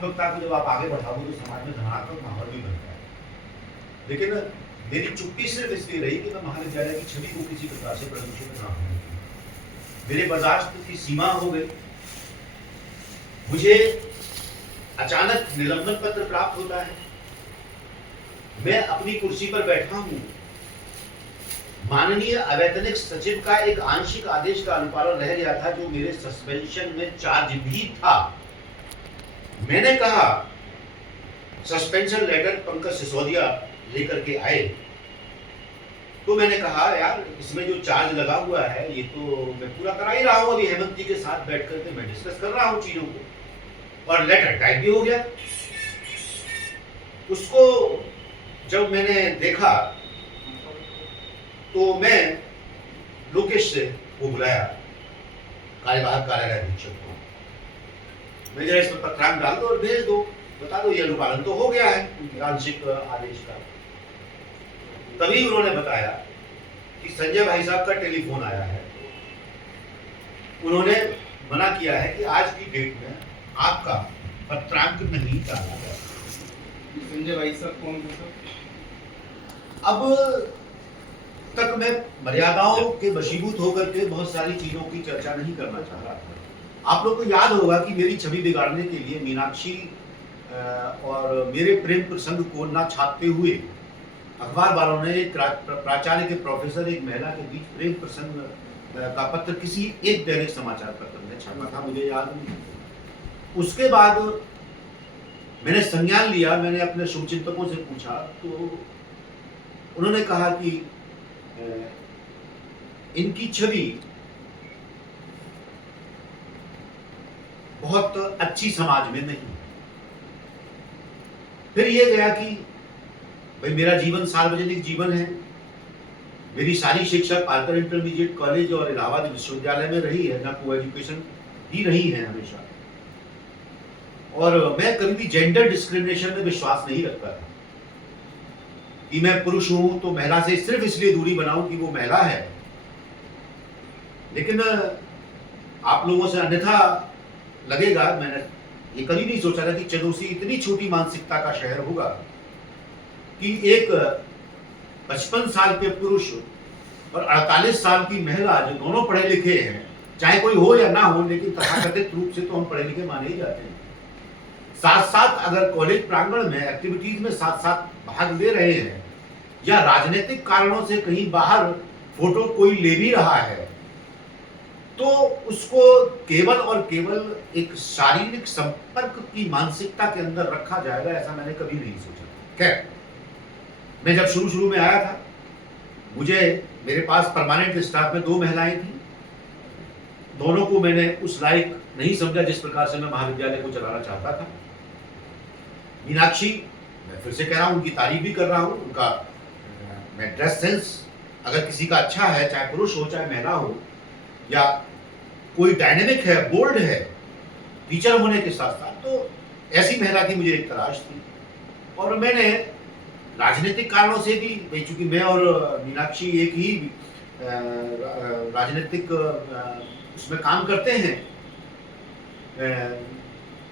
धनात्मकता को जब आप आगे बढ़ाओगे तो समाज में धनात्मक माहौल भी बनता है। लेकिन मेरी चुप्पी सिर्फ इसलिए रही कि मैं महाविद्यालय की छवि को किसी प्रकार से प्रदूषित ना होने दूं। मेरे बर्दाश्त की सीमा हो गई। मुझे अचानक निलंबन पत्र प्राप्त होता है। मैं अपनी कुर्सी पर बैठा हूं, माननीय अवैतनिक सचिव का एक आंशिक आदेश का अनुपालन रह गया था जो मेरे सस्पेंशन में चार्ज भी था। मैंने कहा सस्पेंशन लेटर पंकज सिसोदिया लेकर के आए, तो मैंने कहा यार इसमें जो चार्ज लगा हुआ है ये तो मैं पूरा करा ही रहा हूं, अभी हेमंत जी के साथ बैठ करके मैं डिस्कस कर रहा हूं चीजों को, और लेटर टाइप भी हो गया। उसको जब मैंने देखा तो मैं लोकेश से वो बुलाया, कार्यवाहक कार्यालय अधीक्षक को, मैं जरा इस पर पत्रांक डाल दो और भेज दो, बता दो ये अनुपालन तो हो गया है आंशिक आदेश का। तभी उन्होंने बताया कि संजय भाई साहब का टेलीफोन आया है, उन्होंने मना किया है कि आज की डेट में आपका पत्रांक नहीं डाला गया। संजय भाई साहब कौन थे सर? अब तक मैं मर्यादाओं के वशीभूत होकर के बहुत सारी चीजों की चर्चा नहीं करना चाह रहा था। आप लोग को याद होगा कि मेरी छवि बिगाड़ने के लिए मीनाक्षी और मेरे प्रेम प्रसंग को ना छापते हुए अखबार वालों ने एक प्राचार्य के प्रोफेसर एक महिला के बीच प्रेम प्रसंग का पत्र किसी एक दैनिक समाचार पत्र में छापा था, मुझे याद नहीं। उसके बाद मैंने संज्ञान लिया, मैंने अपने शुभचिंतकों से पूछा तो उन्होंने कहा कि इनकी छवि बहुत अच्छी समाज में नहीं। फिर ये गया कि भाई मेरा जीवन सार्वजनिक जीवन है, मेरी सारी शिक्षा पालकर इंटरमीडिएट कॉलेज और इलाहाबाद विश्वविद्यालय में रही है, ना को एजुकेशन ही रही है हमेशा, और मैं कभी भी जेंडर डिस्क्रिमिनेशन में विश्वास नहीं रखता था कि मैं पुरुष हूं तो महिला से सिर्फ इसलिए दूरी बनाऊं कि वो महिला है। लेकिन आप लोगों से अन्यथा लगेगा, मैंने ये कभी नहीं सोचा था कि चंदौसी इतनी छोटी मानसिकता का शहर होगा कि एक 55 साल के पुरुष और 48 साल की महिला जो दोनों पढ़े लिखे हैं, चाहे कोई हो या ना हो, लेकिन तथाकथित रूप से तो हम पढ़े लिखे माने ही जाते हैं, साथ साथ अगर कॉलेज प्रांगण में एक्टिविटीज में साथ साथ भाग ले रहे हैं या राजनीतिक कारणों से कहीं बाहर फोटो कोई ले भी रहा है, तो उसको केवल और केवल एक शारीरिक संपर्क की मानसिकता के अंदर रखा जाएगा, ऐसा मैंने कभी नहीं सोचा। खैर, मैं जब शुरू में आया था, मुझे मेरे पास परमानेंट स्टाफ में 2 महिलाएं थी, दोनों को मैंने उस लायक नहीं समझा जिस प्रकार से मैं महाविद्यालय को चलाना चाहता था। मीनाक्षी, मैं फिर से कह रहा हूं, उनकी तारीफ भी कर रहा हूं, उनका मैं ड्रेस सेंस अगर किसी का अच्छा है, चाहे पुरुष हो चाहे महिला हो, या कोई डायनेमिक है, बोल्ड है, टीचर होने के साथ साथ, तो ऐसी महिला की मुझे एक तलाश थी। और मैंने राजनीतिक कारणों से भी, चूंकि मैं और मीनाक्षी एक ही राजनीतिक उसमें काम करते हैं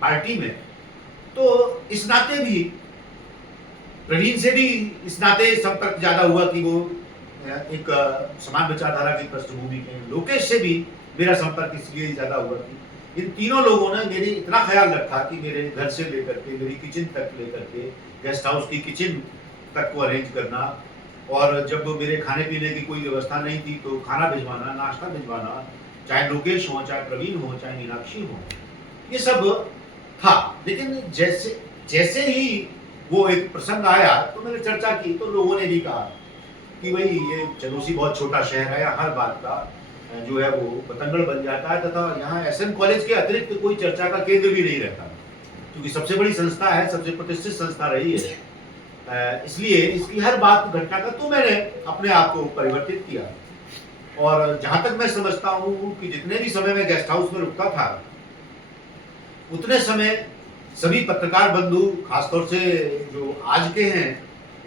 पार्टी में, तो इस नाते भी प्रवीण से भी इस नाते संपर्क ज्यादा हुआ कि वो एक समान विचारधारा की पृष्ठभूमि के, लोकेश से भी मेरा संपर्क इसलिए ज्यादा हुआ कि इन तीनों लोगों ने मेरे इतना ख्याल रखा कि मेरे घर से लेकर के मेरी किचन तक लेकर के गेस्ट हाउस की किचन तक को अरेंज करना, और जब मेरे खाने पीने की कोई व्यवस्था नहीं थी तो खाना भिजवाना, नाश्ता भिजवाना, चाहे लोकेश हो, चाहे प्रवीण हो, चाहे मीनाक्षी हो, ये सब था। लेकिन जैसे ही वो एक प्रसंग आया तो मैंने चर्चा की, तो लोगों ने भी कहा कि भाई ये चंदौसी बहुत छोटा शहर है, हर बात का जो है वो बतंगड़ बन जाता है, तथा यहाँ एसएन कॉलेज के अतिरिक्त कोई चर्चा का केंद्र भी नहीं रहता, क्योंकि सबसे बड़ी संस्था है, सबसे प्रतिष्ठित संस्था रही है, इसलिए इसकी हर बात घटना का तो मैंने अपने आप को परिवर्तित किया। और जहां तक मैं समझता हूँ कि जितने भी समय में गेस्ट हाउस में रुकता था, उतने समय सभी पत्रकार बंधु, खासतौर से जो आज के हैं,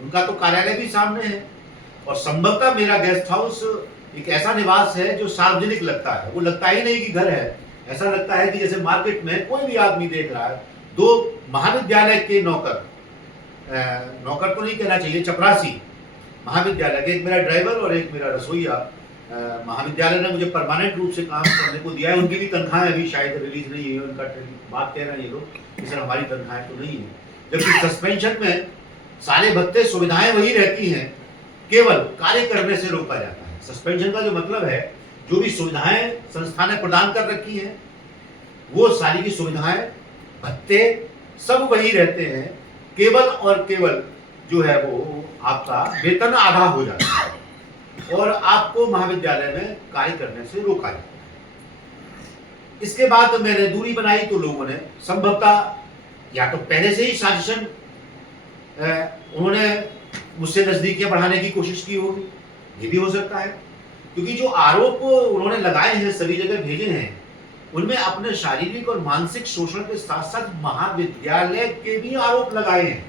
उनका तो कार्यालय भी सामने है, और संभवतः मेरा गेस्ट हाउस एक ऐसा निवास है जो सार्वजनिक लगता है, वो लगता ही नहीं कि घर है, ऐसा लगता है कि जैसे मार्केट में कोई भी आदमी देख रहा है दो महाविद्यालय के नौकर, नौकर तो नहीं कहना चाहिए, चपरासी महाविद्यालय के, एक मेरा ड्राइवर और एक मेरा रसोईया, महाविद्यालय ने मुझे परमानेंट रूप से काम करने को दिया है। उनकी भी तनख्वाहें अभी शायद रिलीज नहीं है, उनका बात कह रहे हैं ये लोग कि सर हमारी तनख्वाहें तो नहीं है, जबकि सस्पेंशन में सारे भत्ते सुविधाएं वही रहती हैं, केवल कार्य करने से रोका जाता है। सस्पेंशन का जो मतलब है, जो भी सुविधाएं संस्था ने प्रदान कर रखी हैं वो सारी की सुविधाएं, भत्ते सब वही रहते हैं, केवल और केवल जो है वो आपका वेतन आधा हो जाता है और आपको महाविद्यालय में कार्य करने से रोका जाता है। इसके बाद मैंने दूरी बनाई तो लोगों ने संभवतः या तो पहले से ही साजिशन उन्होंने मुझसे नजदीकियां बढ़ाने की कोशिश की होगी, ये भी हो सकता है, क्योंकि जो आरोप उन्होंने लगाए हैं, सभी जगह भेजे हैं, उनमें अपने शारीरिक और मानसिक शोषण के साथ साथ महाविद्यालय के भी आरोप लगाए हैं।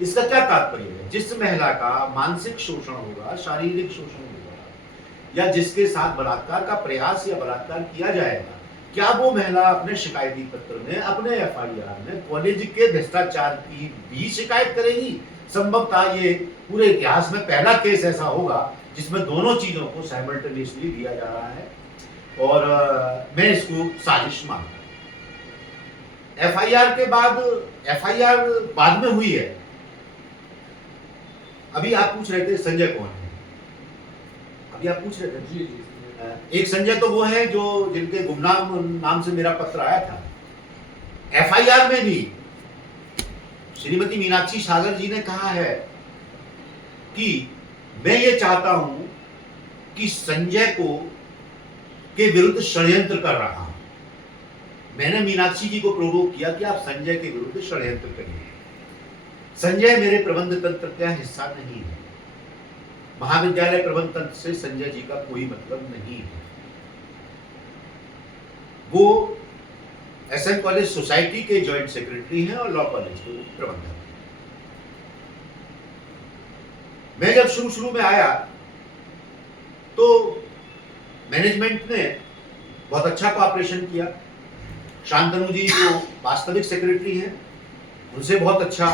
इसका क्या तात्पर्य है? जिस महिला का मानसिक शोषण होगा, शारीरिक शोषण होगा या जिसके साथ बलात्कार का प्रयास या बलात्कार किया जाएगा, क्या वो महिला अपने शिकायती पत्र में, अपने एफआईआर में कॉलेज के भ्रष्टाचार की भी शिकायत करेगी? संभवतः ये पूरे इतिहास में पहला केस ऐसा होगा जिसमें दोनों चीजों को साइमल्टेनियसली दिया जा रहा है और मैं इसको साजिश मानता हूं। एफआईआर बाद में हुई है। अभी आप पूछ रहे थे संजय कौन है, अभी आप पूछ रहे थे जी जी। एक संजय तो वो है जो जिनके गुमनाम नाम से मेरा पत्र आया था। एफआईआर में भी श्रीमती मीनाक्षी सागर जी ने कहा है कि मैं ये चाहता हूं कि संजय को के विरुद्ध षड्यंत्र कर रहा हूं। मैंने मीनाक्षी जी को प्रोवोक किया कि आप संजय के विरुद्ध षड्यंत्र करिए। संजय मेरे प्रबंध तंत्र का हिस्सा नहीं है, महाविद्यालय प्रबंध तंत्र से संजय जी का कोई मतलब नहीं है। वो एसएन कॉलेज सोसाइटी के जॉइंट सेक्रेटरी हैं और लॉ कॉलेज के प्रबंधक। मैं जब शुरू में आया तो मैनेजमेंट ने बहुत अच्छा कोऑपरेशन किया। शांतनु जी जो वास्तविक सेक्रेटरी हैं, उनसे बहुत अच्छा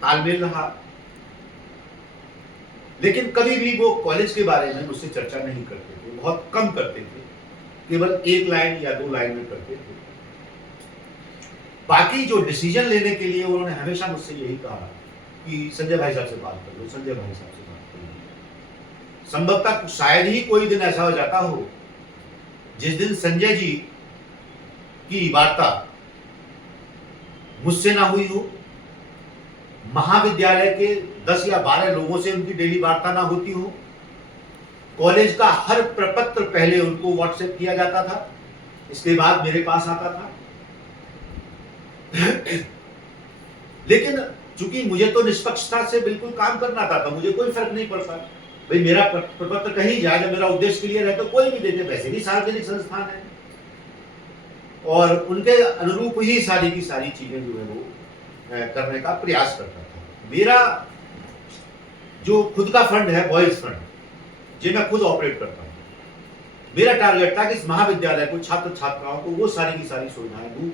तालमेल रहा, लेकिन कभी भी वो कॉलेज के बारे में मुझसे चर्चा नहीं करते थे, बहुत कम करते थे, केवल एक लाइन या दो लाइन में करते थे। बाकी जो डिसीजन लेने के लिए उन्होंने हमेशा मुझसे यही कहा कि संजय भाई साहब से बात कर लो, संजय भाई साहब से बात कर लो। संभवतः शायद ही कोई दिन ऐसा हो जाता हो जिस दिन संजय जी की वार्ता मुझसे ना हुई हो, महाविद्यालय के 10 या 12 लोगों से उनकी डेली वार्ता ना होती हो, कॉलेज का हर प्रपत्र पहले उनको व्हाट्सएप किया जाता था, इसके बाद मेरे पास आता था। लेकिन चूंकि मुझे तो निष्पक्षता से बिल्कुल काम करना था, तो मुझे कोई फर्क नहीं पड़ता भाई मेरा प्रपत्र कहीं जाए, जब मेरा उद्देश्य क्लियर है तो कोई भी देते, वैसे भी सार्वजनिक संस्थान है और उनके अनुरूप ही सारी की सारी चीजें जो है वो करने का प्रयास करता था। मेरा जो खुद का फंड है, बॉयज फंड, जो मैं खुद ऑपरेट करता हूँ, मेरा टारगेट था कि इस महाविद्यालय को, छात्र छात्राओं को वो सारी की सारी सुविधाएं दूं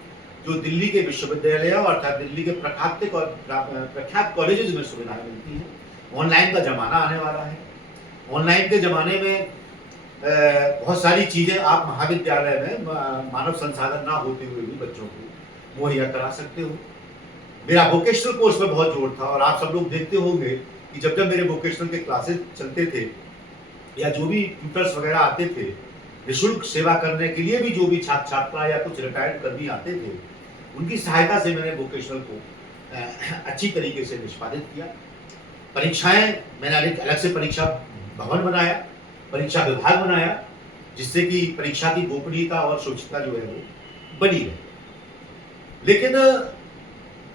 जो दिल्ली के विश्वविद्यालय अर्थात दिल्ली के प्रख्यात कॉलेजेस में सुविधाएं मिलती हैं। ऑनलाइन का जमाना आने वाला है, ऑनलाइन के जमाने में बहुत सारी चीजें आप महाविद्यालय में मानव संसाधन ना होते हुए भी बच्चों को मुहैया करा सकते हो। मेरा वोकेशनल कोर्स में बहुत जोर था और आप सब लोग देखते होंगे कि जब मेरे वोकेशनल के क्लासेस चलते थे या जो भी ट्यूटर्स वगैरह आते थे निःशुल्क सेवा करने के लिए, भी जो भी छात्र छात्रा या कुछ रिटायर्ड कर्मी आते थे, उनकी सहायता से मैंने वोकेशनल को अच्छी तरीके से निष्पादित किया। परीक्षाएं मैंने अलग से परीक्षा भवन बनाया, परीक्षा विभाग बनाया, जिससे कि परीक्षा की गोपनीयता और शुचिता जो है वो बनी रहे। लेकिन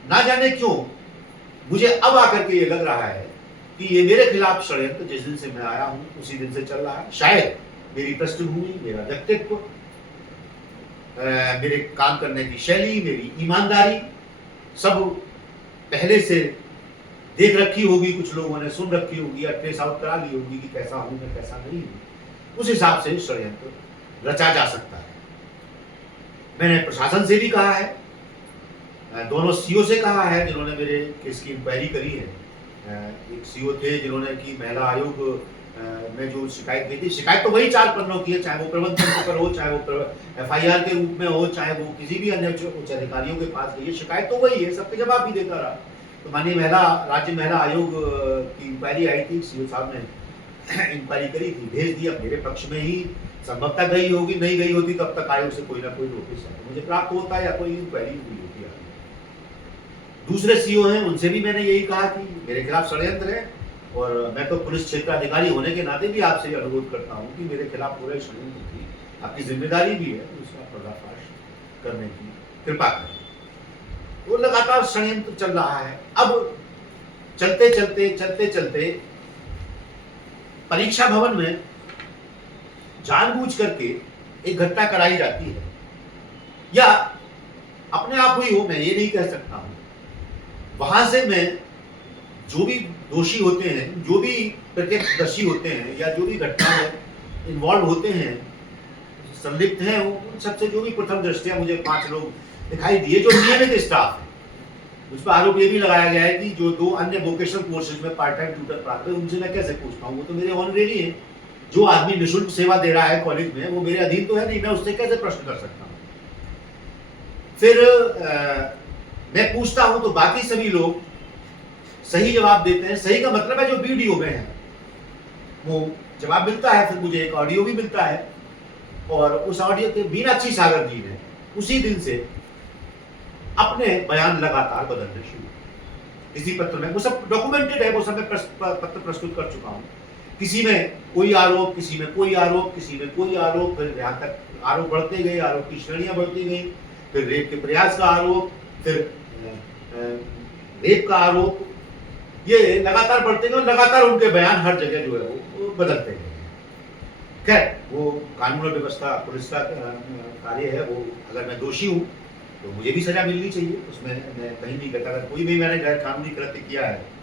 ना जाने क्यों मुझे अब आकर के ये लग रहा है कि ये मेरे खिलाफ षड्यंत्र जिस दिन से मैं आया हूं उसी दिन से चल रहा है। शायद मेरी पृष्ठभूमि, मेरा व्यक्तित्व, मेरे काम करने की शैली, मेरी ईमानदारी सब पहले से देख रखी होगी, कुछ लोगों ने सुन रखी होगी या ट्रेस आउट करा ली होगी कि कैसा हूं मैं कैसा नहीं हूं। उस हिसाब से षड्यंत्र रचा जा सकता है। मैंने प्रशासन से भी कहा है दोनों सीओ से कहा है जिन्होंने मेरे केस की इंक्वायरी करी है। एक सीओ थे जिन्होंने कि महिला आयोग में जो शिकायत की थी, शिकायत तो वही 4 पन्नों की है, चाहे वो प्रबंधन के ऊपर हो, चाहे वो एफआईआर के रूप में हो, चाहे वो किसी भी अन्य उच्च अधिकारियों के पास गई है, शिकायत तो वही है, सबके जवाब भी देता रहा। तो माननीय राज्य महिला आयोग की इंक्वायरी आई थी, सीओ साहब ने इंक्वायरी करी थी, भेज दिया मेरे पक्ष में ही, संभवतः गई होगी, नहीं गई होती तब तक आयोग से कोई ना कोई नोटिस मुझे प्राप्त होता है या कोई इंक्वायरी हुई होती है। दूसरे सीओ हैं, उनसे भी मैंने यही कहा कि मेरे खिलाफ षड्यंत्र है, और मैं तो पुलिस क्षेत्र अधिकारी होने के नाते भी आपसे ये अनुरोध करता हूँ कि मेरे खिलाफ पूरे षड्यंत्र की आपकी जिम्मेदारी भी है, उसका पर्दाफाश करने की कृपा करें। वो लगातार षड्यंत्र चल रहा है। अब चलते चलते परीक्षा भवन में जानबूझ करके एक घटना कराई जाती है, या अपने आप हुई हो, मैं ये नहीं कह सकता हूं। वहां से मैं जो भी दोषी होते हैं, जो भी प्रत्यक्षदर्शी होते हैं, या जो भी घटना में इन्वॉल्व होते हैं, संलिप्त हैं, उन सबसे जो भी प्रथम दृष्टया मुझे 5 लोग दिखाई दिए जो नियमित स्टाफ है। उस पर आरोप ये भी लगाया गया है कि जो 2 अन्य वोकेशनल कोर्सेज में पार्ट टाइम ट्यूटर प्राप्त है, उनसे मैं कैसे पूछता हूँ, वो तो मेरे ऑनरेरी है। जो आदमी निःशुल्क सेवा दे रहा है कॉलेज में, वो मेरे अधीन तो है नहीं, मैं उससे कैसे प्रश्न कर सकता हूँ। फिर मैं पूछता हूं तो बाकी सभी लोग सही जवाब देते हैं। सही का मतलब है जो वीडियो में है वो जवाब मिलता है, फिर मुझे एक ऑडियो भी मिलता है, और उस ऑडियो के मीनाक्षी सागर जी ने उसी दिन से अपने बयान लगातार बदलने शुरू। इसी पत्र में वो सब डॉक्यूमेंटेड है, वो सब मैं पत्र प्रस्तुत कर चुका हूं। किसी में कोई आरोप, किसी में कोई आरोप, किसी में कोई आरोप, फिर यहाँ तक आरोप बढ़ते गए, आरोप की श्रेणियां बढ़ती गई, फिर रेप के प्रयास का आरोप, फिर रेप का आरोप, ये लगातार बढ़ते गए, और लगातार उनके बयान हर जगह जो है वो बदलते गए। खैर, वो कानून और व्यवस्था पुलिस का कार्य है, वो अगर मैं दोषी हूँ तो मुझे भी सजा मिलनी चाहिए, उसमें मैं कहीं नहीं कहता। अगर कोई भी मैंने गैर कानूनी कृत्य किया है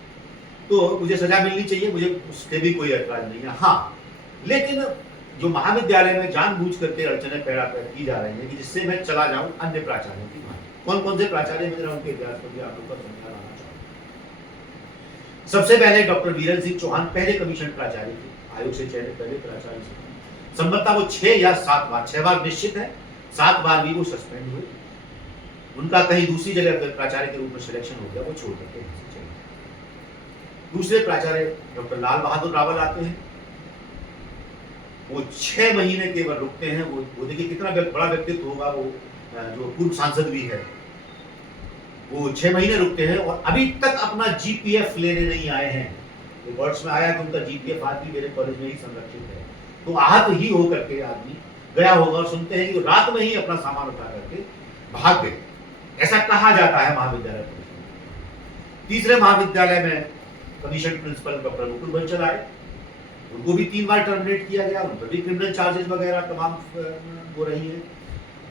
तो मुझे सजा मिलनी चाहिए, मुझे उससे भी कोई ऐतराज नहीं है। हाँ, लेकिन जो महाविद्यालय में जानबूझ करके अड़चनें पैदा की जा रही हैं कि जिससे मैं चला जाऊं अन्य प्राचार्यों की भांति। कौन कौन से प्राचार्य हैं, उनके इतिहास पर भी आप लोग का समझा लाना चाहूंगा। सबसे पहले डॉक्टर वीरेंद्र सिंह चौहान पहले कमीशन प्राचार्य थे, आयोग से चयनित पहले प्राचार्य थे। संभवतः वो 6 या 7 बार, 6 बार निश्चित है, 7 बार भी वो सस्पेंड हुए। उनका कहीं दूसरी जगह प्राचार्य के रूप में सिलेक्शन हो गया, वो छोड़ करके। दूसरे प्राचार्य डॉक्टर लाल बहादुर रावल आते हैं, वो 6 महीने केवल रुकते हैं। वो देखिए कितना बड़ा व्यक्तित्व होगा, वो जो पूर्व सांसद भी है, वो 6 महीने रुकते हैं और अभी तक अपना जीपीएफ लेने नहीं आए हैं। रिकॉर्ड्स में आया कि उनका जीपीएफ आज भी मेरे कॉलेज में ही संरक्षित है। तो आहत ही होकर के आदमी गया होगा, और सुनते हैं कि रात में ही अपना सामान उठा करके भाग गए, ऐसा कहा जाता है महाविद्यालय में। तीसरे महाविद्यालय में commission principal doctor Mukul Bansal आए, उनको भी 3 बार टर्मिनेट किया गया, उन पर भी क्रिमिनल चार्जेस वगैरह तमाम हो रही है।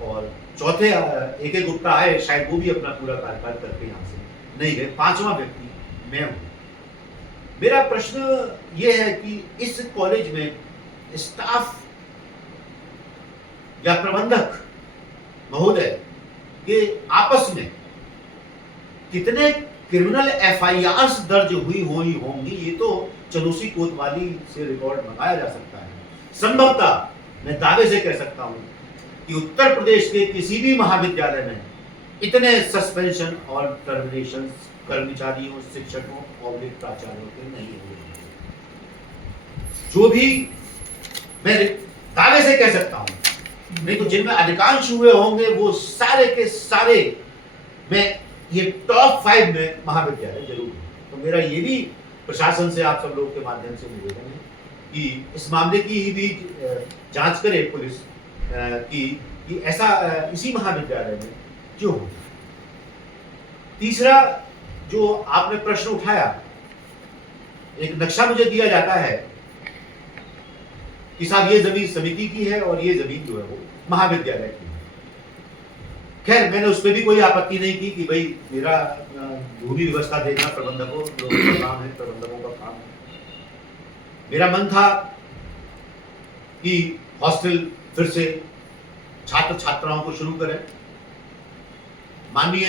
और चौथे AK गुप्ता आए, शायद वो भी अपना पूरा कार्यकाल करके यहाँ से नहीं गए। 5वां व्यक्ति मैं हूँ। मेरा प्रश्न ये है कि इस कॉलेज में स्टाफ या प्रबंधक महोदय के आपस में कितने क्रिमिनल FIRs दर्ज हुई होंगी, ये तो चनूसी कोतवाली से रिकॉर्ड मंगाया जा सकता है। संभवतः मैं दावे से कह सकता हूं कि उत्तर प्रदेश के किसी भी महाविद्यालय में इतने सस्पेंशन और टर्मिनेशन कर्मचारियों, शिक्षकों और प्राचार्यों के नहीं हुए। जो भी मैं दावे से कह सकता हूं, नहीं तो जिनमें अधिकांश हुए होंगे वो सारे के सारे में ये टॉप 5 में महाविद्यालय जरूर है। तो मेरा ये भी प्रशासन से आप सब लोग के माध्यम से निवेदन है कि इस मामले की ही भी जांच करे पुलिस कि ऐसा इसी महाविद्यालय में क्यों हो। तीसरा जो आपने प्रश्न उठाया, एक नक्शा मुझे दिया जाता है कि साहब ये जमीन समिति की है और ये जमीन जो है वो महाविद्यालय की है। खैर, मैंने उस पर भी कोई आपत्ति नहीं की कि भाई मेरा भूमि व्यवस्था देखना प्रबंधकों का काम है, प्रबंधकों का काम है। मेरा मन था कि हॉस्टल फिर से छात्र छात्राओं को शुरू करें। माननीय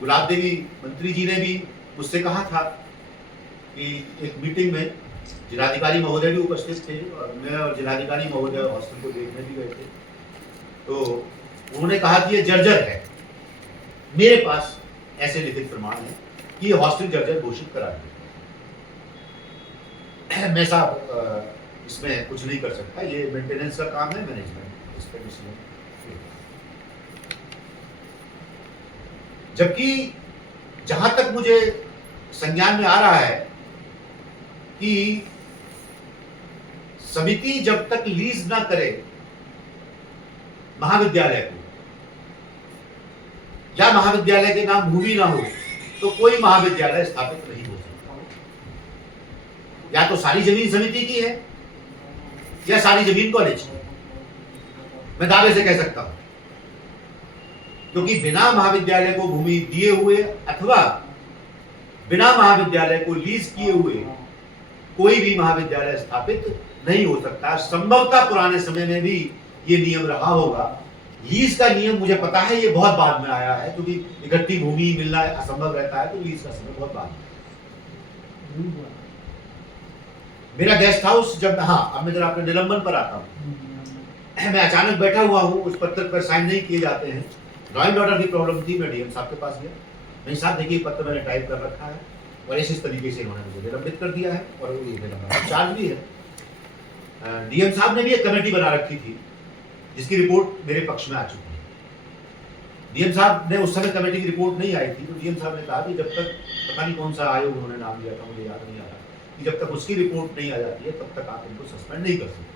गुलाब देवी मंत्री जी ने भी मुझसे कहा था कि एक मीटिंग में जिलाधिकारी महोदय भी उपस्थित थे और मैं और जिलाधिकारी महोदय हॉस्टल को देखने भी गए थे, तो उन्होंने कहा कि ये जर्जर है। मेरे पास ऐसे लिखित प्रमाण है कि ये हॉस्टल जर्जर घोषित करा दिया। मैं साहब इसमें कुछ नहीं कर सकता, ये मेंटेनेंस का काम है, मैनेजमेंट इस पर इसमें। जबकि जहां तक मुझे संज्ञान में आ रहा है कि समिति जब तक लीज ना करे महाविद्यालय को या महाविद्यालय के नाम भूमि ना हो तो कोई महाविद्यालय स्थापित नहीं हो सकता। या तो सारी जमीन समिति की है या सारी जमीन कॉलेज की, मैं दावे से कह सकता हूं, क्योंकि बिना महाविद्यालय को भूमि दिए हुए अथवा बिना महाविद्यालय को लीज किए हुए कोई भी महाविद्यालय स्थापित नहीं हो सकता। संभवतः पुराने समय में भी ये नियम रहा होगा। लीज का नियम मुझे पता है ये बहुत बाद में आया है, क्योंकि इकट्ठी भूमि मिलना असंभव रहता है, तो लीज का समय बहुत बाद में। मेरा गेस्ट हाउस जब, हाँ अब मैं जरा अपने निलंबन पर आता हूँ। मैं अचानक बैठा हुआ हूँ, उस पत्र पर साइन नहीं किए जाते हैं। लॉ एंड ऑर्डर की प्रॉब्लम थी, मैं डीएम साहब के पास गया। नहीं साहब देखिए पत्र मैंने टाइप कर रखा है और इस तरीके से उन्होंने मुझे निलंबित कर दिया है और वो ये निलंबन चार्ज भी है। डीएम साहब ने भी एक कमेटी बना रखी थी जिसकी रिपोर्ट मेरे पक्ष में आ चुकी है। डीएम साहब ने उस समय कमेटी की रिपोर्ट नहीं आई थी, तो डीएम साहब ने कहा कि जब तक, पता नहीं कौन सा आयोग उन्होंने नाम दिया था, मुझे याद नहीं आ रहा, कि जब तक उसकी रिपोर्ट नहीं आ जाती है तब तक आप इनको सस्पेंड नहीं कर सकते।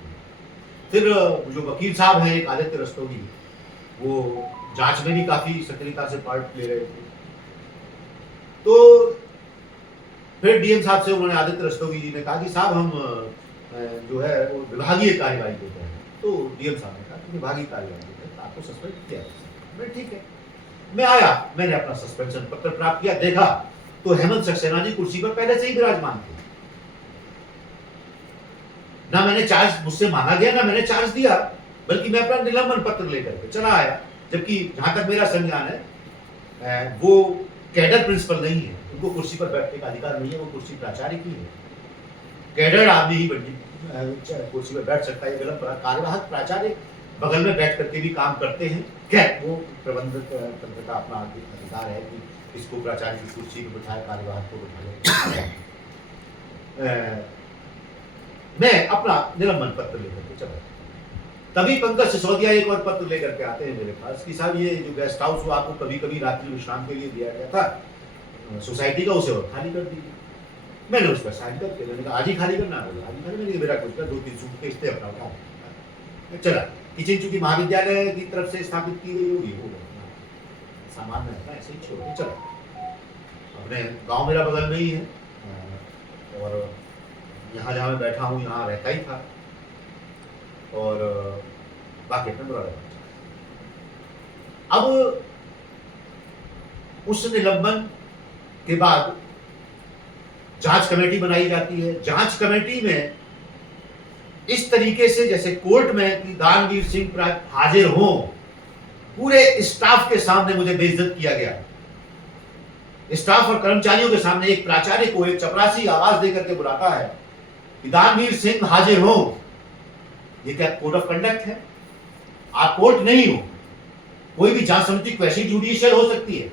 फिर जो वकील साहब हैं एक आदित्य रस्तोगी, वो जांच में भी काफी सक्रियता से पार्ट ले रहे थे। तो फिर डीएम साहब से उन्होंने, आदित्य रस्तोगी जी ने कहा कि साहब हम जो है वो विभागीय कार्यवाही देते हैं। तो डीएम साहब ने कहा कि विभागीय कार्यवाही देते हैं, तो आपको सस्पेंड किया जा सकता है। ठीक है, मैं आया, मैंने अपना सस्पेंशन पत्र प्राप्त किया, देखा तो हेमंत सक्सेना जी कुर्सी पर पहले से ही विराजमान थे। ना मैंने चार्ज मुझसे मांगा गया, ना मैंने चार्ज दिया, बल्कि मैं अपना निलंबन पत्र लेकर के चला आया। जबकि जहां तक मेरा संज्ञान है वो कैडर प्रिंसिपल नहीं है, उनको कुर्सी पर बैठने का अधिकार नहीं है, वो कुर्सी प्राचार्य की है। कैडर आदमी ही कुर्सी पर बैठ सकता है, गलत। कार्यवाहक प्राचार्य बगल में बैठ करके भी काम करते हैं। खैर वो प्रबंधक तंत्र का अपना अधिकार है कि इसको प्राचार्य की कुर्सी पर बिठाए, कार्यवाहक को बिठाए। मैं अपना निलंबन पत्र लेकर के चला, तभी पंकज सिसोदिया एक और पत्र लेकर के आते हैं मेरे पास कि साहब ये जो गेस्ट हाउस वो आपको कभी कभी रात्रि विश्राम के लिए दिया गया था सोसाइटी का, उसे और खाली कर दीजिए। मैंने उस पर साइन करके, मैंने कहा आज ही खाली करना है, आज ही खाली। मैंने मेरा कुछ 2-3 सूटकेस थे अपना उठा चला। किचन चूंकि महाविद्यालय की तरफ से स्थापित की गई होगी, वो सामान में था, ऐसे ही छोड़ के चला। अपने गाँव मेरा बगल में ही है और यहाँ जहाँ मैं बैठा हूँ यहाँ रहता ही था और बाकी अपना बुरा रहता। अब उस निलंबन के बाद जांच कमेटी बनाई जाती है। जांच कमेटी में इस तरीके से जैसे कोर्ट में कि दानवीर सिंह हाजिर हों, पूरे स्टाफ के सामने मुझे बेइज्जत किया गया। स्टाफ और कर्मचारियों के सामने एक प्राचार्य को एक चपरासी आवाज देकर के बुलाता है कि दानवीर सिंह हाजिर हो। ये क्या कोड ऑफ कंडक्ट है? आप कोर्ट नहीं हो। कोई भी जांच समिति क्वैसी जुडिशियल हो सकती है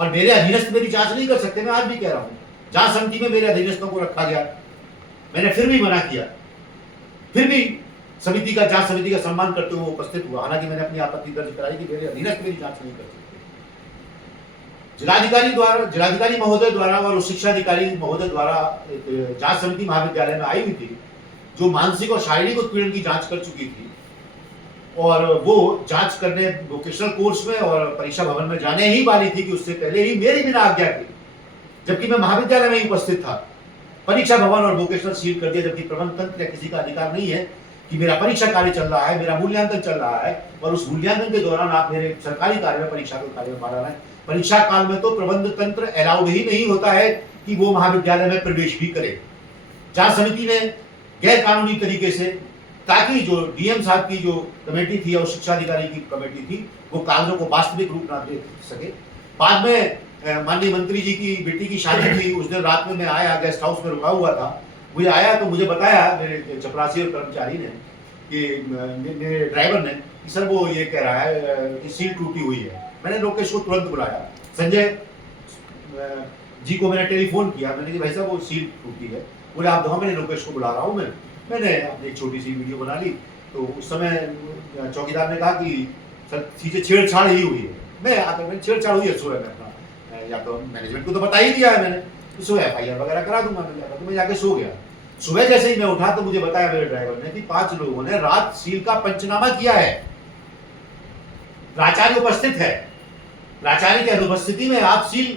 और मेरे अधीनस्थ मेरी जांच नहीं कर सकते। मैं आज भी कह रहा हूं, जांच समिति में मेरे अधीनस्थों को रखा गया, मैंने फिर भी मना किया, फिर भी समिति का, जांच समिति का सम्मान करते हुए उपस्थित हुआ। हालांकि मैंने अपनी आपत्ति दर्ज कराई कि मेरे अधीनस्थ मेरी जांच नहीं कर सकते। जिलाधिकारी महोदय द्वारा और उच्च शिक्षा अधिकारी महोदय द्वारा जांच समिति महाविद्यालय में आई हुई थी, जो मानसिक और शारीरिक उत्पीड़न की जांच कर चुकी थी और वो जांच करने वोकेशनल कोर्स में और परीक्षा भवन में जाने ही वाली थी कि उससे पहले ही मेरी बिना आज्ञा के, जबकि मैं महाविद्यालय में ही उपस्थित था, परीक्षा भवन और वोकेशनल सील कर दिया। जबकि प्रबंध तंत्र या किसी का अधिकार नहीं है कि मेरा परीक्षा कार्य चल रहा है, मेरा मूल्यांकन चल रहा है और उस मूल्यांकन के दौरान आप मेरे सरकारी कार्य में, परीक्षा के कार्य में बाधा लाएं। परीक्षा काल में तो प्रबंध तंत्र अलाउड ही नहीं होता है कि वो महाविद्यालय में प्रवेश भी करे। जांच समिति ने गैर कानूनी तरीके से, ताकि जो डीएम साहब की जो कमेटी थी और शिक्षा अधिकारी की कमेटी थी वो कागजों को वास्तविक रूप ना दे सके, बाद में माननीय मंत्री जी की बेटी की शादी थी, उस दिन रात में मैं आया, गेस्ट हाउस में रुका हुआ था। मुझे आया तो मुझे बताया मेरे चपरासी और कर्मचारी ने कि मेरे ड्राइवर ने कि सर वो ये कह रहा है कि सील टूटी हुई है। मैंने लोकेश को तुरंत बुलाया, संजय जी को मैंने टेलीफोन किया, मैंने कहा भाई साहब वो सील टूटी है। बोले आप दो, मैंने लोकेश को बुला रहा हूँ मैंने अपनी एक छोटी सी वीडियो बना ली। तो उस समय चौकीदार ने कहा कि सर चीज़ें छेड़छाड़ ही हुई है। मैं आकर मैंने छेड़छाड़ हुई है सुबह में अपना, या तो मैनेजमेंट को तो बता ही दिया है मैंने, तो सुबह FIR वगैरह करा दूंगा मैं, तो मैं जाके सो गया। सुबह जैसे ही मैं उठा तो मुझे बताया मेरे ड्राइवर ने कि 5 लोगों ने रात सील का पंचनामा किया है, प्राचार्य उपस्थित है, प्राचार्य की अनुपस्थिति में आप सील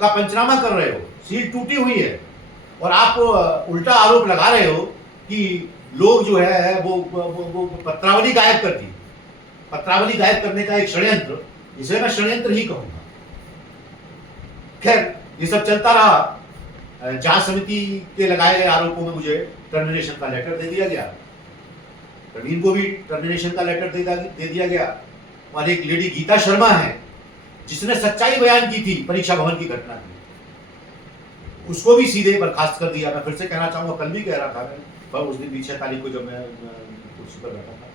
का पंचनामा कर रहे हो, सील टूटी हुई है, और आप उल्टा आरोप लगा रहे हो कि लोग जो है वो पत्रावली गायब कर दी। पत्रावली गायब करने का एक षड्यंत्र, इसे मैं षड्यंत्र ही कहूंगा। खैर ये सब चलता रहा। जांच समिति के लगाए गए आरोपों में मुझे टर्मिनेशन का लेटर दे दिया गया, प्रवीण को भी टर्मिनेशन का लेटर दे दिया गया। और एक लेडी गीता शर्मा है जिसने सच्चाई बयान की थी परीक्षा भवन की घटना की, उसको भी सीधे बर्खास्त कर दिया। मैं फिर से कहना चाहूंगा, कल भी कह रहा था मैं, पर उस दिन 6 तारीख को जब मैं कुर्सी पर बैठा था,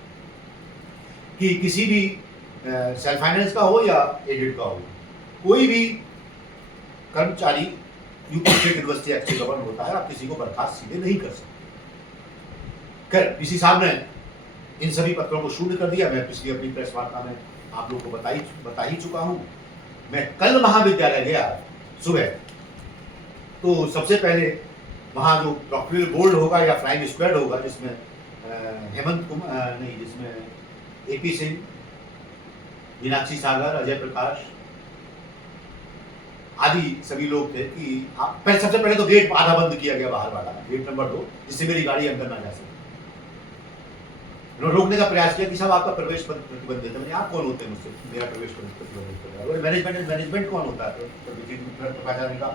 कि किसी भी सेल्फ फाइनेंस का हो या एडेड का हो, कोई भी कर्मचारी यूपी स्टेट यूनिवर्सिटी एक्ट से गवर्न होता है, आप किसी को बर्खास्त सीधे नहीं कर सकते। खैर पीसी साहब ने इन सभी पत्रों को शून्य कर दिया। मैं पिछली अपनी प्रेस वार्ता में आप लोग को बता ही चुका हूं। मैं कल महाविद्यालय गया सुबह, तो सबसे पहले वहाँ जो डॉक्टरल बोर्ड होगा या फ्लाइंग स्क्वाड होगा, जिसमें हेमंत कुमार नहीं, जिसमें AP सिंह, मीनाक्षी सागर, अजय प्रकाश आदि सभी लोग थे, कि सबसे पहले तो गेट आधा बंद किया गया, बाहर वाला गेट नंबर 2, जिससे मेरी गाड़ी अंदर ना जा सके। रोकने का प्रयास किया कि साहब आपका प्रवेश प्रतिबंधित है। मैंने आप कौन होते हैं मुझसे मेरा प्रवेश प्रतिबंधित? मैनेजमेंट कौन होता है प्राचार्य का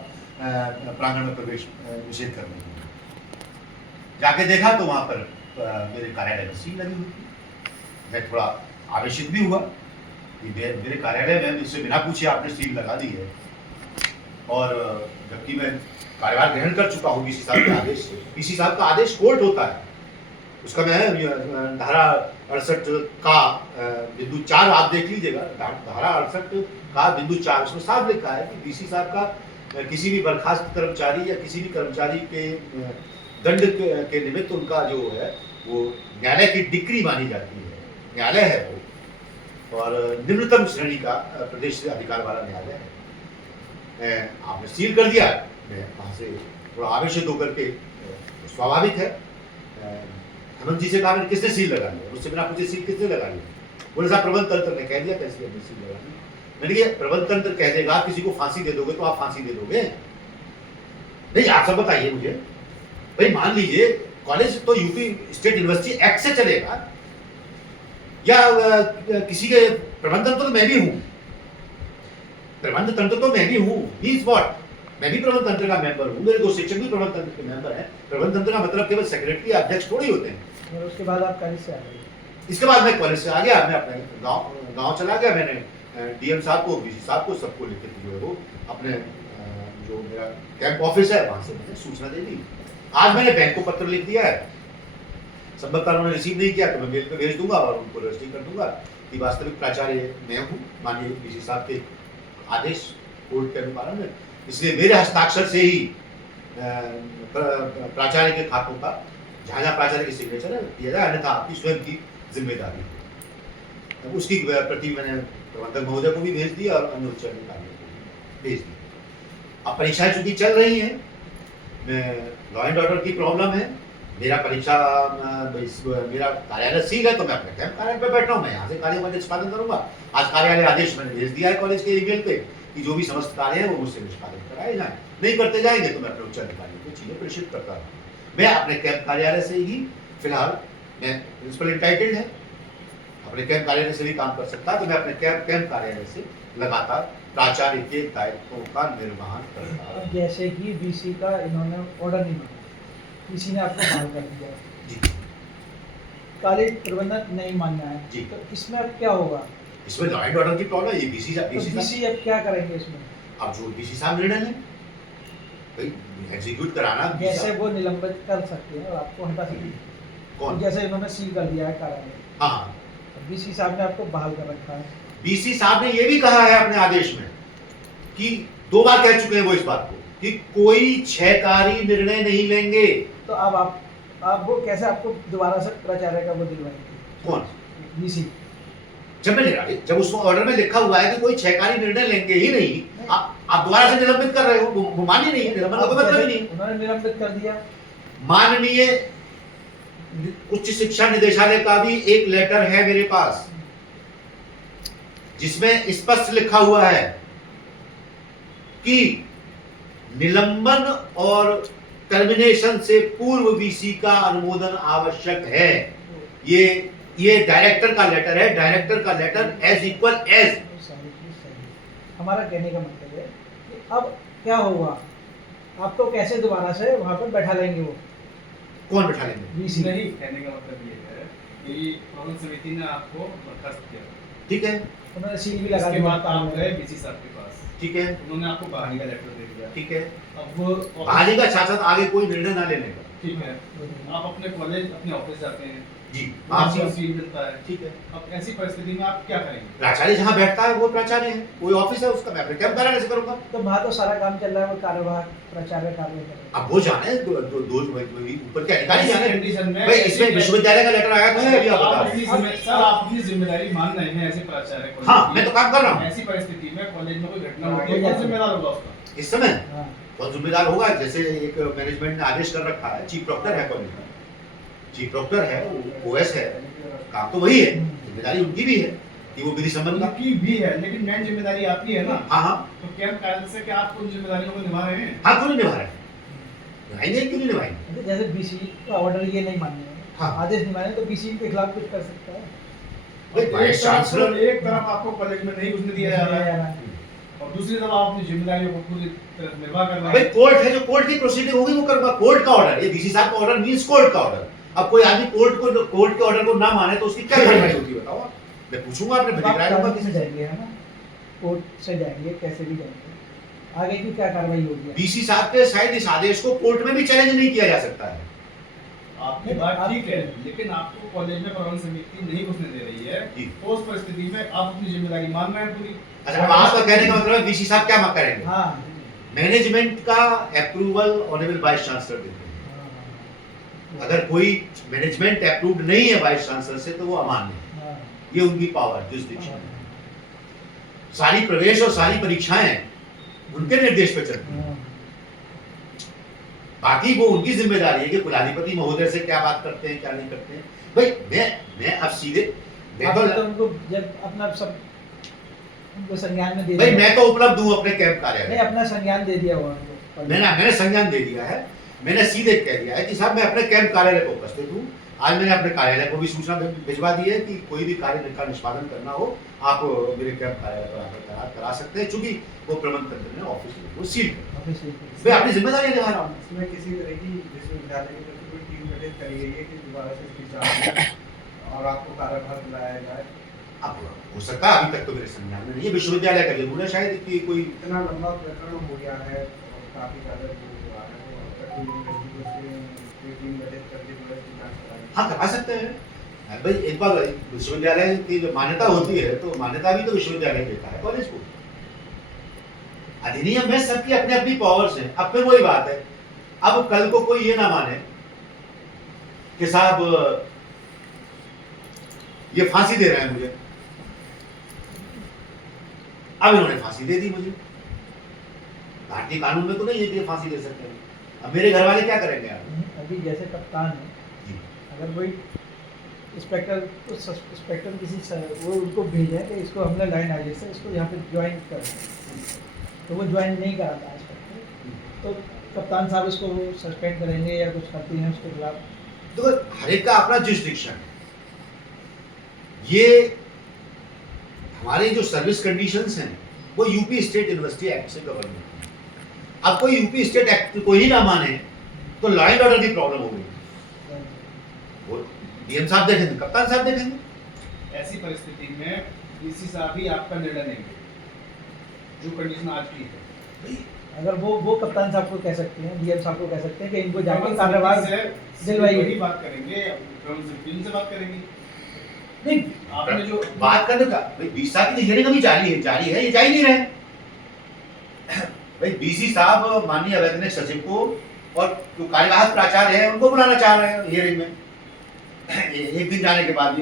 प्रांगण में प्रवेश निषेध करने के? जाके देखा तो वहां पर मेरे कार्यालय में सील लगी हुई थी। मैं थोड़ा आवेशित भी हुआ कि मेरे कार्यालय में मुझसे बिना पूछे आपने सील लगा दी है, और जबकि मैं कार्यभार ग्रहण कर चुका हूँ पीसी साहब के आदेश से। पीसी साहब का आदेश कोर्ट होता है, उसका मैं धारा 68 का बिंदु 4 आप देख लीजिएगा, धारा 68 का बिंदु 4 उसमें साफ लिखा है कि डीसी साहब का किसी भी बर्खास्त कर्मचारी या किसी भी कर्मचारी के दंड के निमित्त उनका जो है वो न्यायालय की डिक्री मानी जाती है, न्यायालय है वो, और निम्नतम श्रेणी का प्रदेश से अधिकार वाला न्यायालय है। आपने सील कर दिया, मैं वहाँ से थोड़ा आवेशित होकर के, स्वाभाविक है। हेमंत जी से कहा मैंने किसने सील लगा लिया, मुझसे बिना पूछे सील किसने लगा लिया? बोले साहब प्रबंध तंत्र ने कह दिया था इसलिए हमने सील लगा ली। मैंने कहा प्रबंध तंत्र कह देगा किसी को फांसी दे दोगे तो आप फांसी दे दोगे? नहीं, आप सब बताइए मुझे भाई। मान लीजिए कॉलेज तो यूपी स्टेट यूनिवर्सिटी एक्ट से चलेगा, या किसी के प्रबंध तंत्र तो मैं भी हूं, प्रबंध तंत्र तो मैं भी हूं, मींस व्हाट, मैं भी प्रबंध तंत्र का मेंबर हूं, मेरे 2 शिक्षक भी प्रबंध तंत्र के मेंबर हैं। प्रबंध तंत्र का मतलब केवल सेक्रेटरी अध्यक्ष थोड़ी होते हैं। और उसके बाद आप कॉलेज से आ गए? इसके बाद मैं कॉलेज से आ गया, मैं अपने गांव चला गया। मैंने डीएम साहब को, बीसी साहब को, सबको लिखित जो है वो अपने जो मेरा कैंप ऑफिस है वहां से मैंने सूचना दे दी। आज मैंने बैंक को पत्र लिख दिया है, संभवतः उन्होंने रिसीव नहीं किया तो मैं मेल पे भेज दूंगा और उनको रजिस्ट्री कर दूंगा कि वास्तविक प्राचार्य मैं हूँ, माननीय बीसी साहब के आदेश कोर्ट के अनुपालन में, इसलिए मेरे हस्ताक्षर से ही प्राचार्य के खातों का जहाँ प्राचार्य की सिग्नेचर है दिया जाए, अन्यथा आपकी स्वयं की जिम्मेदारी है। उसकी प्रति मैंने प्रबंधक महोदय को भी भेज दिया और अन्य उच्च अधिकारियों को भेज दिया। अब परीक्षाएं चूंकि चल रही हैं, मैं लॉ एंड ऑर्डर की प्रॉब्लम है, मेरा कार्यालय सील है, तो मैं अपने कैंप कार्यालय पे बैठा हूँ, मैं यहाँ से कार्य में निष्पादन करूंगा। आज कार्यालय आदेश मैंने भेज दिया है कॉलेज के ईमेल पे कि जो भी समस्त कार्य है वो मुझसे निष्पादित कराए जाए, नहीं करते जाएंगे तो मैं अपने उच्च अधिकारियों को चीजें प्रेषित करता हूँ। मैं अपने कैंप कार्यालय से ही फिलहाल, मैं प्रिंसिपल इंटाइटल्ड है, अपने कैंप कार्यालय से भी काम कर सकता है, तो मैं अपने कैंप कार्यालय से लगातार प्राचार्य के दायित्वों का निर्वहन करता हूं। जैसे कि बीसी का इन्होंने ऑर्डर नहीं माना, किसी ने आपको बहाल कर दिया जी, कॉलेज प्रबंधन नहीं मानना है जी, तो इसमें अब क्या होगा? इसमें लॉ एंड ऑर्डर की प्रॉब्लम है, ये बीसी तो बीसी बीसी अब क्या करेंगे इसमें? अब जो बीसी साहब निर्णय लें, भाई एग्जीक्यूट कराना जैसे वो निलंबित कर सकते हैं और आपको हटा सकते हैं। कौन? जैसे इन्होंने सील कर दिया है कार्यालय, हाँ, बीसी साहब ने आपको बहाल कर रखा है। बीसी साहब ने ये भी कहा है अपने आदेश में कि 2 बार कह चुके हैं वो इस बात को कि कोई क्षयकारी निर्णय नहीं लेंगे। तो अब आप वो कैसे आपको दोबारा से प्राचार्य का वो दिलवाएंगे? कौन? बीसी। जब उस ऑर्डर में लिखा हुआ है कि कोई क्षयकारी निर्णय लेंगे ही नहीं, आप दोबारा से निलंबित कर रहे हो, वो मान्य नहीं है, निलंबन का कोई मतलब ही नहीं। उन्होंने निलंबित कर दिया। माननीय उच्च शिक्षा निदेशालय का भी एक लेटर है मेरे पास जिसमें स्पष्ट लिखा हुआ है कि निलंबन और टर्मिनेशन से पूर्व बीसी का अनुमोदन आवश्यक है। ये डायरेक्टर का लेटर है, डायरेक्टर का लेटर एज इक्वल एज। हमारा कहने का मतलब है कि अब क्या होगा, आपको कैसे दोबारा से वहां पर बैठा लेंगे? वो कौन बैठा लेंगे? बीसी। नहीं, कहने का मतलब ये है कि प्रबंध समिति ने आपको बर्खास्त किया, ठीक है, उन्होंने सील भी लगा इसके दिया। बाद आप गए बीसी साहब के पास, ठीक है, उन्होंने आपको बहाली का लेटर दे दिया। ठीक है। अब वो बहाली का साथ साथ आगे कोई निर्णय ना लेने का। ठीक है, आप अपने कॉलेज अपने ऑफिस जाते हैं, जी, आपको आप सील मिलता है। ठीक है। अब ऐसी परिस्थिति में आप क्या करेंगे? प्राचार्य जहाँ बैठता है वो प्राचार्य है, कोई ऑफिस है उसका, मैं अपने कैंप कार्यालय से करूंगा। तो वहाँ तो सारा काम चल रहा है, वो कार्यवाहक प्राचार्य कार्य कर रहे हैं। अब वो जाने ऊपर के अधिकारी ऐसी जाने। कंडीशन में भाई इसमें विश्वविद्यालय का लेटर आया तो है, अभी आप आप बता अपनी रहे हैं। सर आप अपनी जिम्मेदारी मान रहे हैं ऐसे प्राचार्य को। हाँ, मैं तो काम कर रहा हूँ। ऐसी परिस्थिति में कॉलेज में कोई घटना होती है, कौन जिम्मेदार होगा उसका? इस समय हाँ। कौन जिम्मेदार होगा? जैसे एक मैनेजमेंट ने आदेश कर रखा है, चीफ डॉक्टर है कॉलेज में, चीफ डॉक्टर है, ओएस है, काम तो वही है, जिम्मेदारी उनकी भी है कि वो विधि संबंध का। उनकी भी है, लेकिन मेन जिम्मेदारी आपकी है ना। हाँ हाँ तो कैंप कार्यालय से क्या आप उन जिम्मेदारियों को निभा रहे हैं? हाँ, क्यों नहीं निभा रहे हैं? निभाएंगे, क्यों नहीं निभाएंगे? तो जैसे बीसी का ऑर्डर ये नहीं मानने हैं, हाँ। आदेश नहीं माने तो बीसी के खिलाफ कुछ कर सकता है। भाई वाइस चांसलर एक तरफ आपको कॉलेज में नहीं घुसने दिया जा रहा है और दूसरी तरफ आप अपनी जिम्मेदारियों को पूरी तरह निर्वाह कर रहे भाई हैं। कोर्ट है, जो कोर्ट की प्रोसीडिंग होगी वो करूंगा। कोर्ट का ऑर्डर, ये बीसी साहब का ऑर्डर मींस कोर्ट का ऑर्डर। अब कोई आदमी कोर्ट के ऑर्डर को ना माने तो उसकी क्या कार्रवाई होती है बताओ? मैं पूछूंगा, अपने आप अधिकारियों का कानून से जाएंगे, है ना, कोर्ट से जाएंगे, कैसे भी जाएंगे, आगे की क्या कार्रवाई होगी? बीसी साहब के शायद इस आदेश को कोर्ट में भी चैलेंज नहीं किया जा सकता है। आपकी बात ठीक है, लेकिन आपको कॉलेज में प्रबंध समिति नहीं घुसने दे रही है, जी। तो उस परिस्थिति में आप अपनी जिम्मेदारी मान रहे हैं पूरी। अच्छा, अब आपका कहने का मतलब है बीसी साहब क्या मत करेंगे? हाँ। मैनेजमेंट का अप्रूवल ऑनरेबल वाइस चांसलर देते हैं। अगर कोई मैनेजमेंट अप्रूव्ड नहीं है वाइस चांसलर से तो वो अमान्य है। हाँ। ये उनकी पावर जुरिस्डिक्शन है। सारी प्रवेश और सारी परीक्षाएं उनके निर्देश पे चलती हैं। हाँ। बाकी वो उनकी जिम्मेदारी है कि कुलाधिपति महोदय से क्या बात करते हैं, क्या नहीं करते हैं। भाई मैं अब सीधे आपने तो उनको जब अपना सब उनको संज्ञान में दे भाई दिया। मैं तो उपलब्ध हूँ अपने कैंप नहीं, कार्यालय। अपना संज्ञान दे दिया हुआ उनको। मैंने संज्ञान दे दिया है। मैंने सीधे कह दिया है कि साहब मैं अपने कैंप कार्यालय को उपस्थित हूँ। आज मैंने अपने कार्यालय को भी सूचना भिजवा दी है कि कोई भी कार्य का निष्पादन करना हो आप मेरे कैंप कार्यालय पर आकर करा सकते हैं, चूंकि वो प्रबंध तंत्र ने ऑफिस वो सील कर। ऑफिस में। मैं अपनी जिम्मेदारी निभा रहा हूँ। इसमें किसी तरह की विश्वविद्यालय की तरफ से कोई टीम गठित करी गई है कि दोबारा से इसकी जांच और आपको कार्यभार दिलाया जाए? अब हो सकता है, अभी तक तो मेरे संज्ञान में नहीं है। विश्वविद्यालय का जरूर है शायद कि कोई इतना लंबा प्रकरण हो गया है और काफी ज्यादा जो हुआ है वो अब तक कोई इन्वेस्टिगेशन कोई टीम गठित करके जो है इसकी जांच कराई। हाँ करा सकते हैं। भाई एक बार विश्वविद्यालय की जो मान्यता होती है तो मान्यता भी तो विश्वविद्यालय देता है कॉलेज को। अधिनियम में सबकी अपनी अपनी पावर्स हैं। अब फिर वही बात है, अब कल को कोई ये ना माने कि साहब ये फांसी दे रहे हैं मुझे। अब इन्होंने फांसी दे दी मुझे। भारतीय कानून में तो नहीं है कि ये फांसी दे सकते हैं। अब मेरे घर वाले क्या करेंगे आप? अभी जैसे कप्तान है, जी। अगर कोई इंस्पेक्टर किसी वो उनको भेजे कि इसको हमने लाइन आई से इसको यहाँ पे ज्वाइन कर, तो वो ज्वाइन नहीं कराता इंस्पेक्टर, तो कप्तान साहब इसको सस्पेंड करेंगे या कुछ करते हैं उसके खिलाफ। तो हर एक का अपना जुरिस्डिक्शन है। ये हमारे जो सर्विस कंडीशंस हैं वो यूपी स्टेट यूनिवर्सिटी एक्ट से गवर्न है। अब कोई यूपी स्टेट एक्ट को ही ना माने तो लॉ एंड ऑर्डर की प्रॉब्लम हो गई। वो डीएम साहब देखेंगे, कप्तान साहब देखेंगे। ऐसी परिस्थिति में डीसी साहब ही आपका निर्णय लेंगे जो कंडीशन आज की है। भाई, अगर वो कप्तान साहब को कह सकते हैं, डीएम साहब को कह सकते हैं कि इनको जाके भवन कार्यभार समिति से दिलवाइए। वही बात करेंगे, भवन समिति से बात करेंगे। नहीं आपने जो बात करने का भाई 20 साल की हियरिंग अभी जारी है, ये जा ही नहीं रहे भाई। बीसी साहब माननीय अवैतनिक सचिव को और जो कार्यवाहक प्राचार्य है उनको बुलाना चाह रहे हैं हियरिंग में। एक दिन जाने के बाद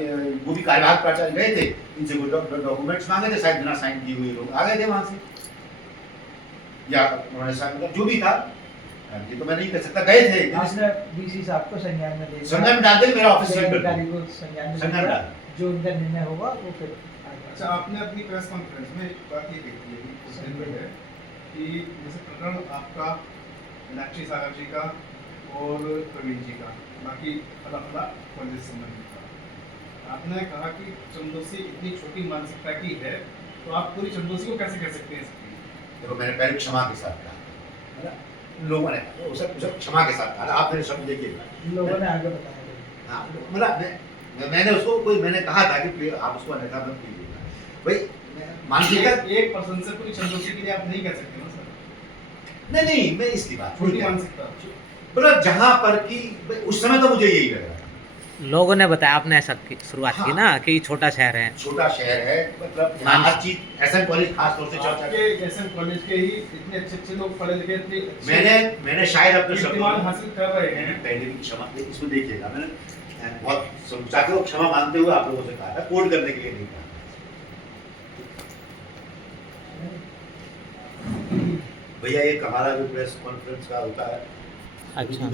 वो भी कार्यवाहक प्राचार्य गए थे, इनसे वो डॉक्यूमेंट्स मांगे थे, शायद बिना साइन किए हुए लोग आ गए थे वहां से, या उन्होंने साइन मतलब जो भी था, ये तो मैं नहीं कह सकता, गए थे। आपने बीसी साहब को संज्ञान में ले लिया। संज्ञान में डाल देंगे, मेरा ऑफिस सील कर जिलाधिकारी देंगे। को संज्ञान में संज्ञान ले लिया। डाल। जो उनका निर्णय होगा वो फिर आगे। अच्छा, आपने अपनी प्रेस कॉन्फ्रेंस में एक बात ये कही थी कुछ दिन पहले कि जैसे प्रकरण आपका मीनाक्षी सागर जी का और प्रवीण जी का, बाकी फला कॉलेज से संबंधित था, आपने कहा कि चंदोसी इतनी छोटी मानसिकता की है तो आप पूरी चंदोसी को कैसे कह सकते हैं इसकी? देखो मैंने पहले क्षमा के साथ कहा, है ना? लोगों ने उसे क्षमा के साथ कहा, आप मेरे शब्द देखिएगा। लोगों ने आगे बताया। हाँ मतलब मैंने उसको मैंने कहा था कि आप उसको अन्यथा मत कीजिएगा भाई। मानसिकता 1% से पूरी चंदोसी के लिए आप नहीं कह सकते ना सर, नहीं मैं इसकी बात छोटी मानसिकता। मतलब जहां पर कि भाई उस समय तो मुझे यही लग रहा था, लोगों ने बताया, आपने ऐसा शुरुआत की हाँ। ना कि छोटा शहर है। छोटा शहर है, मतलब यहाँ हर चीज एसएन कॉलेज खास तौर से चर्चा आपके एसएम कॉलेज के ही इतने अच्छे लोग पढ़े लिखे, इतने अच्छे मैंने शायद अपने शब्दों कीर्तिमान में हासिल कर रहे मैंने हैं। पहले भी क्षमा, इसमें देखिएगा मैंने बहुत चाहते हो क्षमा मांगते हुए आप लोगों से कहा था, कोड करने के लिए नहीं कहा। भैया एक हमारा जो प्रेस कॉन्फ्रेंस का होता है, अच्छा।